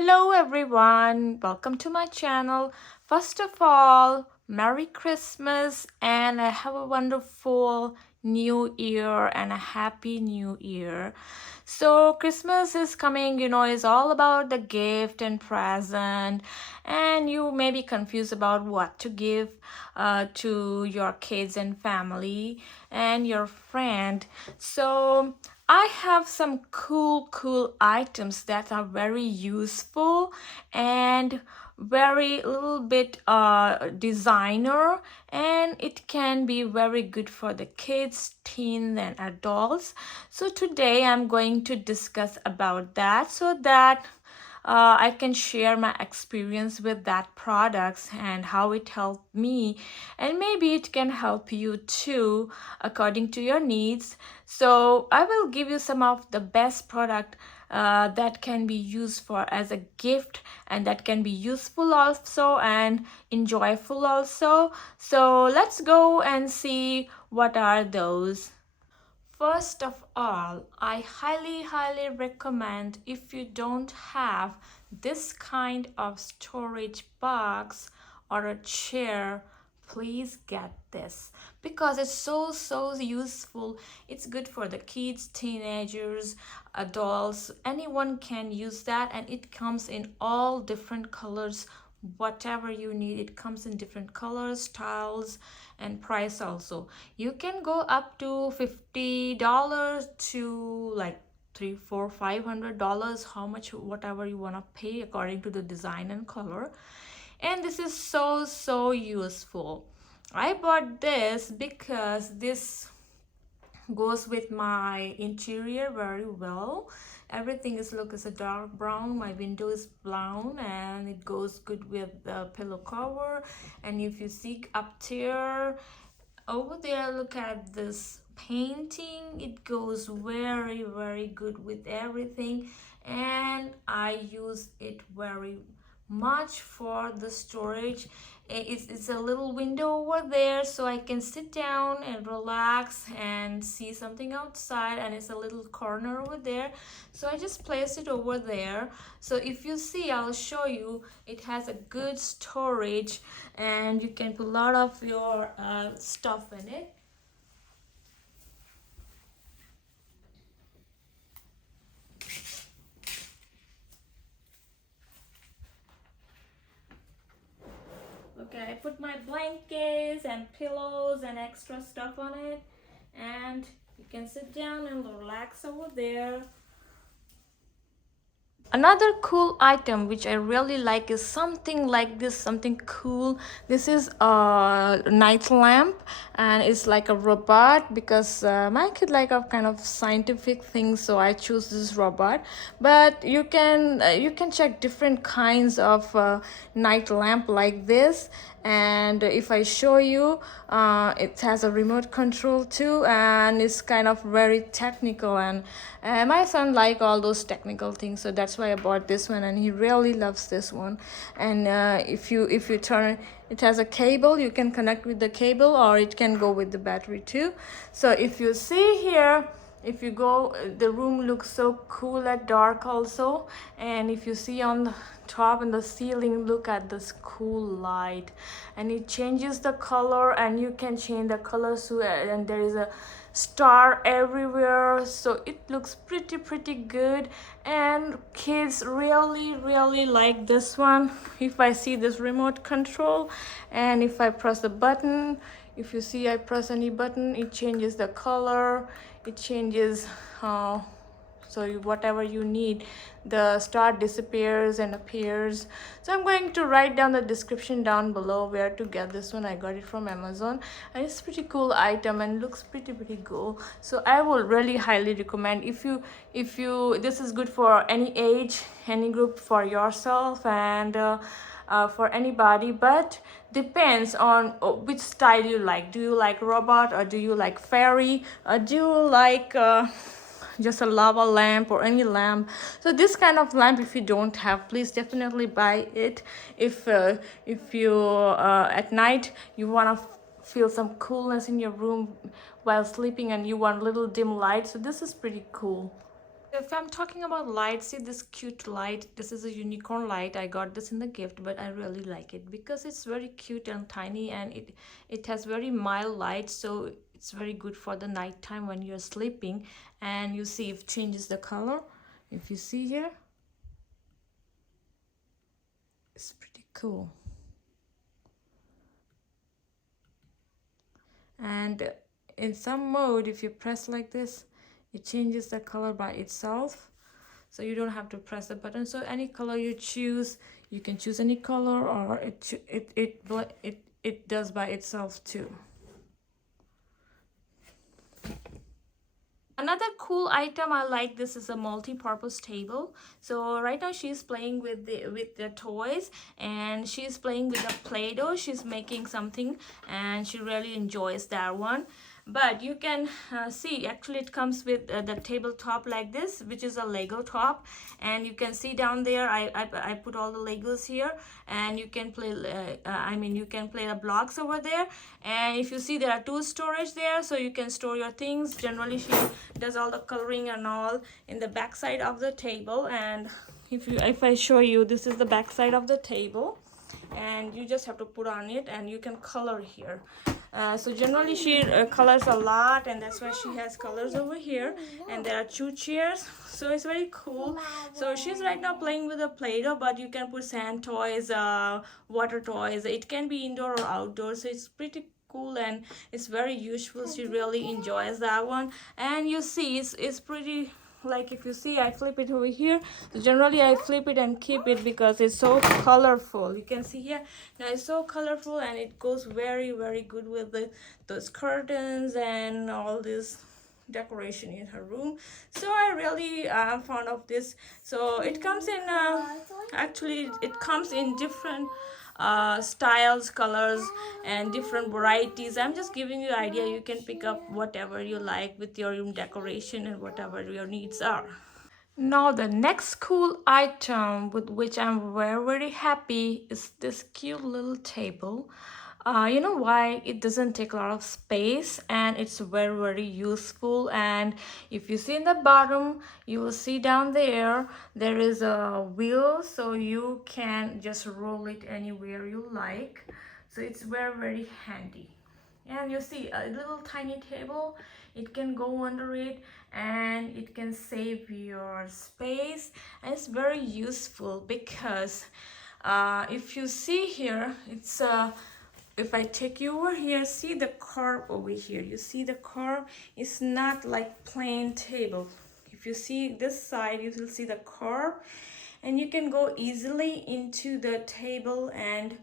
Hello everyone, welcome to my channel. First of all, Merry Christmas and I have a wonderful new year and a happy new year. So Christmas is coming, it's all about the gift and present, and you may be confused about what to give to your kids and family and your friend. So I have some cool items that are very useful and very little bit designer, and it can be very good for the kids, teens and adults. So today I'm going to discuss about that so that I can share my experience with that products and how it helped me, and maybe it can help you too according to your needs. So I will give you some of the best product that can be used for as a gift, and that can be useful also and enjoyable also. So let's go and see what are those. First of all, I highly recommend, if you don't have this kind of storage box or a chair, please get this because it's so useful. It's good for the kids, teenagers, adults, anyone can use that, and it comes in all different colors. Whatever you need, it comes in different colors, styles and price also. You can go up to $50 to like $300, $400, $500, how much, whatever you want to pay according to the design and color. And this is so useful. I bought this because this goes with my interior very well. Everything is look as a dark brown, my window is brown, and it goes good with the pillow cover. And if you see up there, over there, look at this painting, it goes very good with everything, and I use it very much for the storage. It's a little window over there, so I can sit down and relax and see something outside, and it's a little corner over there, so I just place it over there. So if you see, I'll show you, it has a good storage and you can put a lot of your stuff in it. Okay, I put my blankets and pillows and extra stuff on it, and you can sit down and relax over there. Another cool item which I really like is something like this, something cool. This is a night lamp, and it's like a robot because my kid like a kind of scientific thing, so I choose this robot. But you can check different kinds of night lamp like this, and if I show you, it has a remote control too, and it's kind of very technical, and my son like all those technical things, so that's why I bought this one, and he really loves this one. And if you turn it, has a cable, you can connect with the cable, or it can go with the battery too. So if you see here, if you go, the room looks so cool at dark also. And if you see on the top and the ceiling, look at this cool light, and it changes the color, and you can change the colors too, and there is a star everywhere, so it looks pretty good, and kids really like this one. If I see this remote control, and if I press the button, if you see I press any button, it changes the color, it changes so whatever you need, the star disappears and appears. So I'm going to write down the description down below where to get this one. I got it from Amazon, and it's pretty cool item and looks pretty cool. So I will really highly recommend, if you this is good for any age, any group, for yourself, and for anybody, but depends on which style you like. Do you like robot, or do you like fairy, or do you like just a lava lamp, or any lamp? So this kind of lamp, if you don't have, please definitely buy it. If you at night you want to feel some coolness in your room while sleeping, and you want little dim light, so this is pretty cool. If I'm talking about light, see this cute light. This is a unicorn light. I got this in the gift, but I really like it because it's very cute and tiny, and it has very mild light, so it's very good for the nighttime when you're sleeping. And you see it changes the color. If you see here, it's pretty cool. And in some mode, if you press like this, it changes the color by itself, so you don't have to press the button. So any color you choose, you can choose any color, or it does by itself too. Another cool item I like, this is a multi-purpose table. So right now she's playing with the toys, and she's playing with the Play-Doh. She's making something and she really enjoys that one. But you can see actually it comes with the tabletop like this, which is a Lego top, and you can see down there I put all the Legos here, and you can play you can play the blocks over there. And if you see, there are two storage there, so you can store your things. Generally she does all the coloring and all in the back side of the table. And if I show you, this is the back side of the table, and you just have to put on it and you can color here. So generally she colors a lot, and that's why she has colors over here. And there are two chairs, so it's very cool. So she's right now playing with a Play-Doh, but you can put sand toys, water toys. It can be indoor or outdoor, so it's pretty cool and it's very useful. She really enjoys that one. And you see it's pretty, like if you see I flip it over here, so generally I flip it and keep it because it's so colorful. You can see here now it's so colorful, and it goes very good with those curtains and all this decoration in her room. So I really am fond of this. So it comes in actually it comes in different styles, colors, and different varieties. I'm just giving you an idea. You can pick up whatever you like with your room decoration and whatever your needs are. Now the next cool item with which I'm very happy is this cute little table. You know why? It doesn't take a lot of space, and it's very useful. And if you see in the bottom, you will see down there is a wheel, so you can just roll it anywhere you like. So it's very handy. And you see a little tiny table, it can go under it and it can save your space. And it's very useful because if you see here, it's if I take you over here, see the curve over here. You see the curve? It's not like plain table. If you see this side, you will see the curve, and you can go easily into the table, and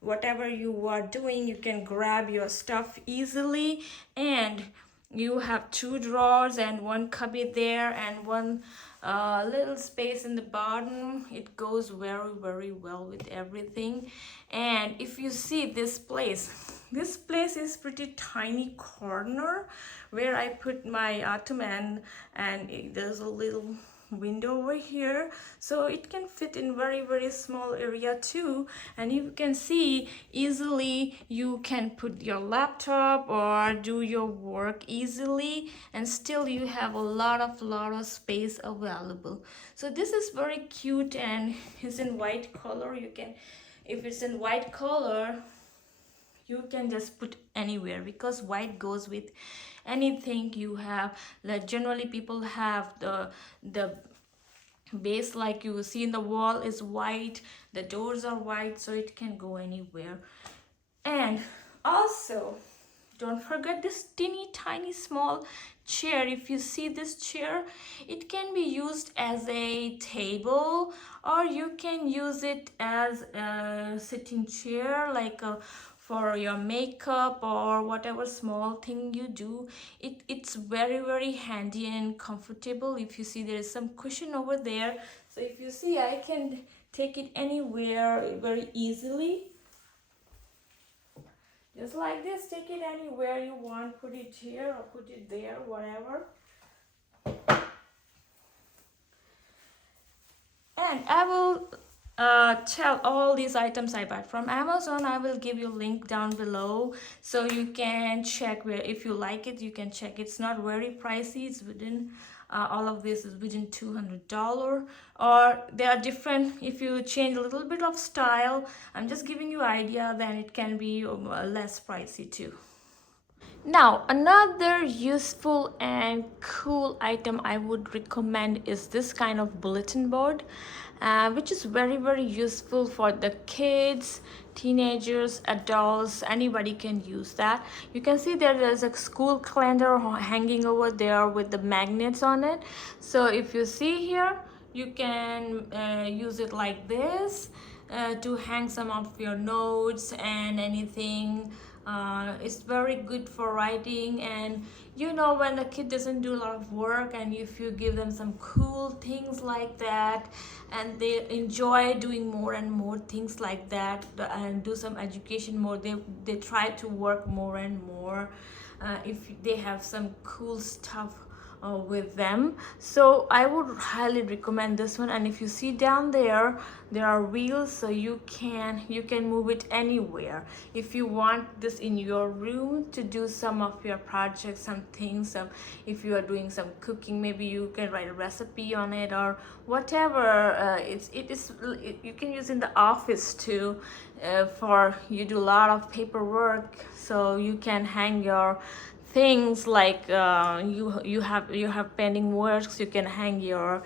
whatever you are doing, you can grab your stuff easily. And you have two drawers and one cubby there, and one little space in the bottom. It goes very well with everything. And if you see this place is pretty tiny corner where I put my Ottoman, and there's a little window over here, so it can fit in very small area too. And you can see easily you can put your laptop or do your work easily, and still you have a lot of space available. So this is very cute, and it's in white color. You can, if it's in white color, you can just put anywhere because white goes with anything you have. Like generally people have the base, like you see in the wall, is white, the doors are white, so it can go anywhere. And also don't forget this teeny tiny small chair. If you see this chair, it can be used as a table, or you can use it as a sitting chair, like for your makeup or whatever small thing you do. It's very handy and comfortable. If you see, there is some cushion over there, so if you see, I can take it anywhere very easily. Just like this, take it anywhere you want, put it here or put it there, whatever. And I will tell all these items I bought from Amazon. I will give you link down below so you can check where, if you like it, you can check. It's not very pricey. It's within all of this is within $200, or they are different. If you change a little bit of style, I'm just giving you idea, then it can be less pricey too. Now, another useful and cool item I would recommend is this kind of bulletin board, which is very useful for the kids, teenagers, adults. Anybody can use that. You can see there's a school calendar hanging over there with the magnets on it. So if you see here, you can use it like this to hang some of your notes and anything. It's very good for writing, and you know, when a kid doesn't do a lot of work, and if you give them some cool things like that, and they enjoy doing more and more things like that, and do some education more, they try to work more and more if they have some cool stuff with them. So I would highly recommend this one. And if you see down there are wheels, so you can move it anywhere. If you want this in your room to do some of your projects, some things, if you are doing some cooking, maybe you can write a recipe on it or whatever. You can use in the office too, for you do a lot of paperwork, so you can hang your things like you have pending works. You can hang your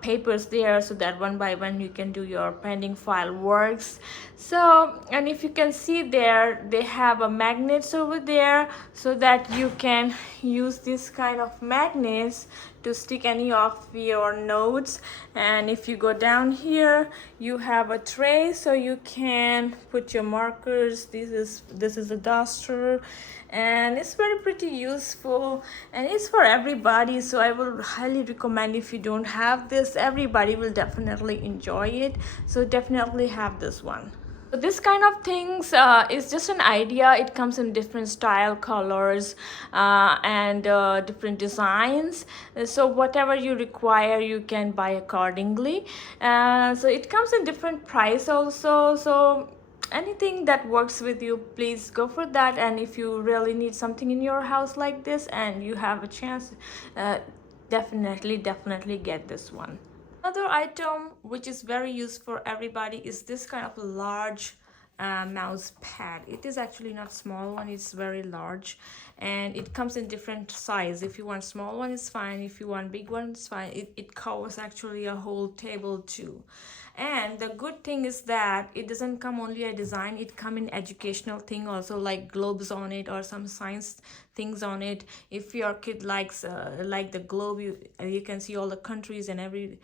papers there, so that one by one you can do your pending file works. So, and if you can see there, they have a magnets over there, so that you can use this kind of magnets to stick any of your notes. And if you go down here, you have a tray, so you can put your markers. This is a duster, and it's very pretty useful, and it's for everybody. So I will highly recommend, if you don't have this, everybody will definitely enjoy it, so definitely have this one. So this kind of things is just an idea. It comes in different style, colors, and different designs. So whatever you require, you can buy accordingly. So it comes in different price also. So anything that works with you, please go for that. And if you really need something in your house like this and you have a chance, definitely get this one. Another item which is very useful for everybody is this kind of large mouse pad. It is actually not small one, it's very large, and it comes in different size. If you want small one, it's fine. If you want big one, it's fine. It covers actually a whole table too. And the good thing is that it doesn't come only a design, it come in educational thing also, like globes on it or some science things on it. If your kid likes like the globe, you can see all the countries and every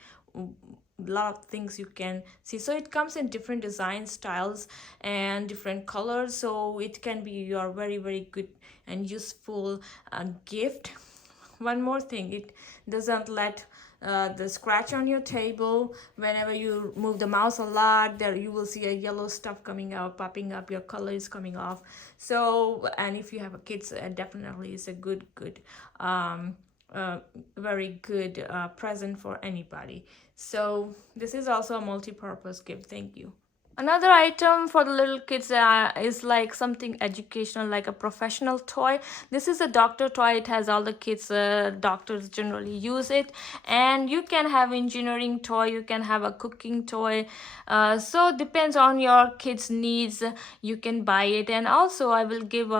lot of things you can see. So it comes in different design styles and different colors, so it can be your very good and useful gift. One more thing, it doesn't let the scratch on your table. Whenever you move the mouse a lot, there you will see a yellow stuff coming out, popping up, your color is coming off. So, and if you have a kids, definitely is a good very good present for anybody. So this is also a multi-purpose gift. Thank you. Another item for the little kids is like something educational, like a professional toy. This is a doctor toy. It has all the kids, doctors generally use it. And you can have engineering toy, you can have a cooking toy. So depends on your kids' needs, you can buy it. And also I will give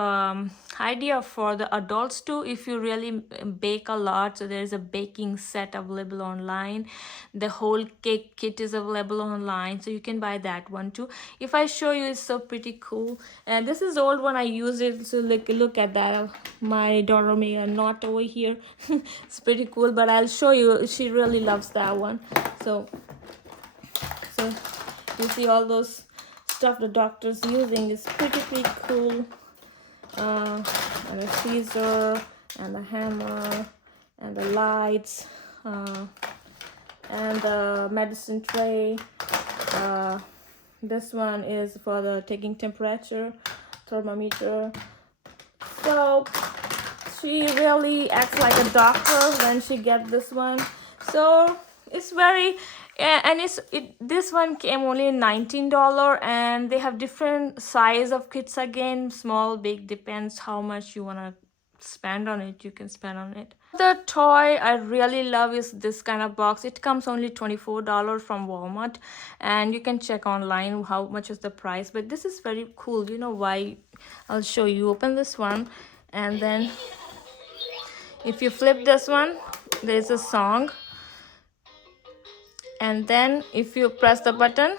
idea for the adults too, if you really bake a lot. So there's a baking set available online. The whole cake kit is available online, so you can buy that one too. If I show you, it's so pretty cool. And this is old one, I use it. So look at that, my daughter made a knot over here. It's pretty cool, but I'll show you, she really loves that one. So you see all those stuff the doctor's using is pretty cool. And a scissor and a hammer and the lights, and the medicine tray. This one is for the taking temperature, thermometer. So she really acts like a doctor when she gets this one. So it's very Yeah, and this one came only $19, and they have different size of kits again, small, big, depends how much you want to spend on it. You can spend on it. The toy I really love is this kind of box. It comes only $24 from Walmart, and you can check online how much is the price, but this is very cool. You know why? I'll show you. Open this one, and then if you flip this one, there's a song, and then if you press the button,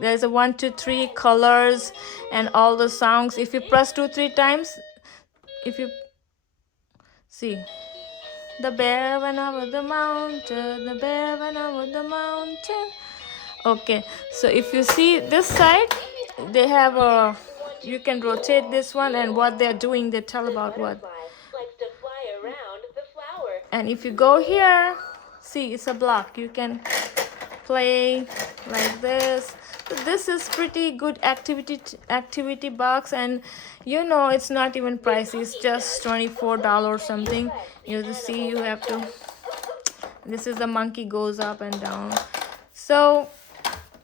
there's a 1 2 3 colors and all the songs. If you press 2 3 times, if you see, the bear went over the mountain, the bear went over the mountain. Okay, so if you see this side, they have a, you can rotate this one, and what they're doing, they tell about what. And if you go here, see, it's a block. You can play like this. So this is pretty good activity box, and you know it's not even pricey. It's just $24 something. You see, you have to, this is the monkey goes up and down. So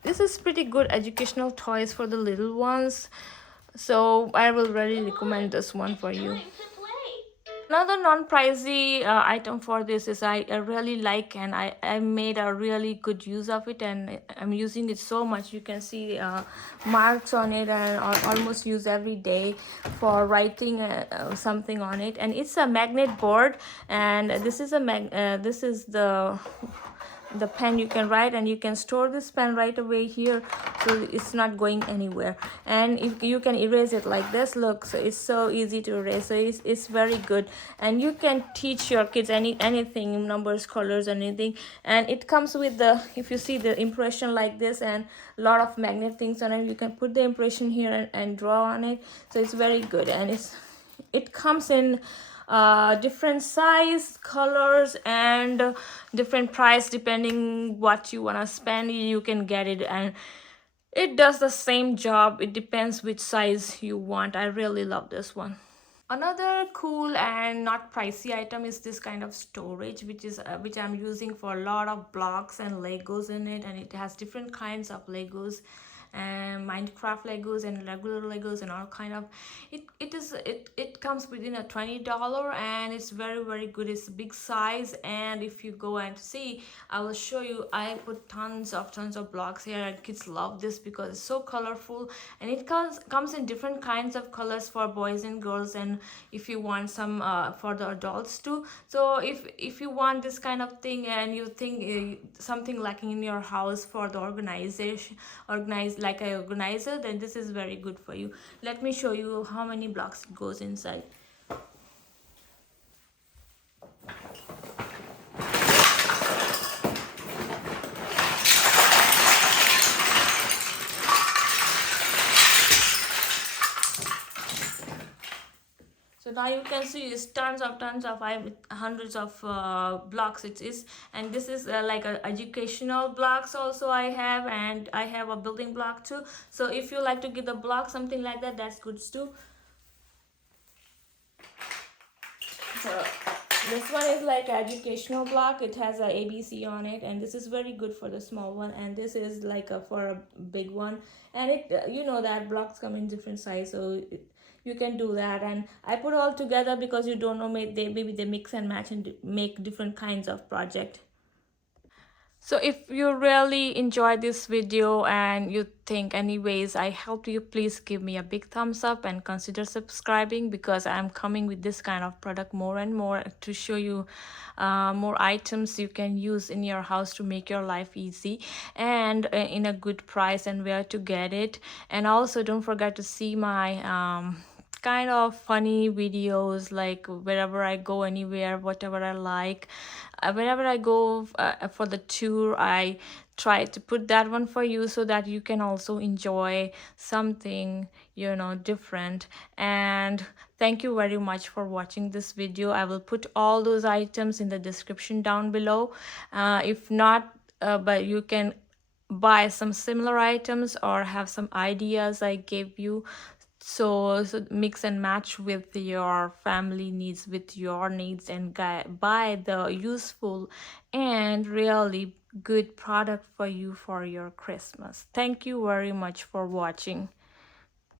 this is pretty good educational toys for the little ones, so I will really recommend this one for you. Another non-pricey item for this is I really like, and I made a really good use of it, and I'm using it so much. You can see marks on it, and I almost use every day for writing something on it. And it's a magnet board, and this is this is the pen you can write, and you can store this pen right away here, so it's not going anywhere. And if you can erase it like this, look, so it's so easy to erase. So it's very good, and you can teach your kids anything, numbers, colors, anything. And it comes with the, if you see the impression like this, and a lot of magnet things on it, you can put the impression here and draw on it. So it's very good, and it comes in different size, colors, and different price. Depending what you want to spend, you can get it, and it does the same job. It depends which size you want. I really love this one. Another cool and not pricey item is this kind of storage, which I'm using for a lot of blocks and Legos in it, and it has different kinds of Legos, and Minecraft Legos and regular Legos and all kind of. It comes within a $20, and it's very good. It's a big size, and if you go and see, I will show you. I put tons of blocks here, and kids love this because it's so colorful, and it comes in different kinds of colors for boys and girls, and if you want some for the adults too. So if you want this kind of thing, and you think something lacking in your house for the organized like a organizer, then this is very good for you. Let me show you how many blocks it goes inside. So now you can see it's tons of hundreds of blocks it is. And this is like a educational blocks also I have, and I have a building block too. So if you like to give the block something like that, that's good too. So this one is like educational block. It has a ABC on it, and this is very good for the small one, and this is like for a big one. And it you know that blocks come in different size, so you can do that. And I put all together because you don't know, maybe they mix and match and make different kinds of project. So if you really enjoyed this video and you think anyways I helped you, please give me a big thumbs up and consider subscribing, because I'm coming with this kind of product more and more to show you more items you can use in your house to make your life easy, and in a good price, and where to get it. And also don't forget to see my kind of funny videos, like wherever I go, anywhere, whatever I like, wherever I go for the tour, I try to put that one for you, so that you can also enjoy something, you know, different. And thank you very much for watching this video. I will put all those items in the description down below. If not, but you can buy some similar items or have some ideas I gave you, so mix and match with your family needs, with your needs, and buy the useful and really good product for you for your Christmas. Thank you very much for watching.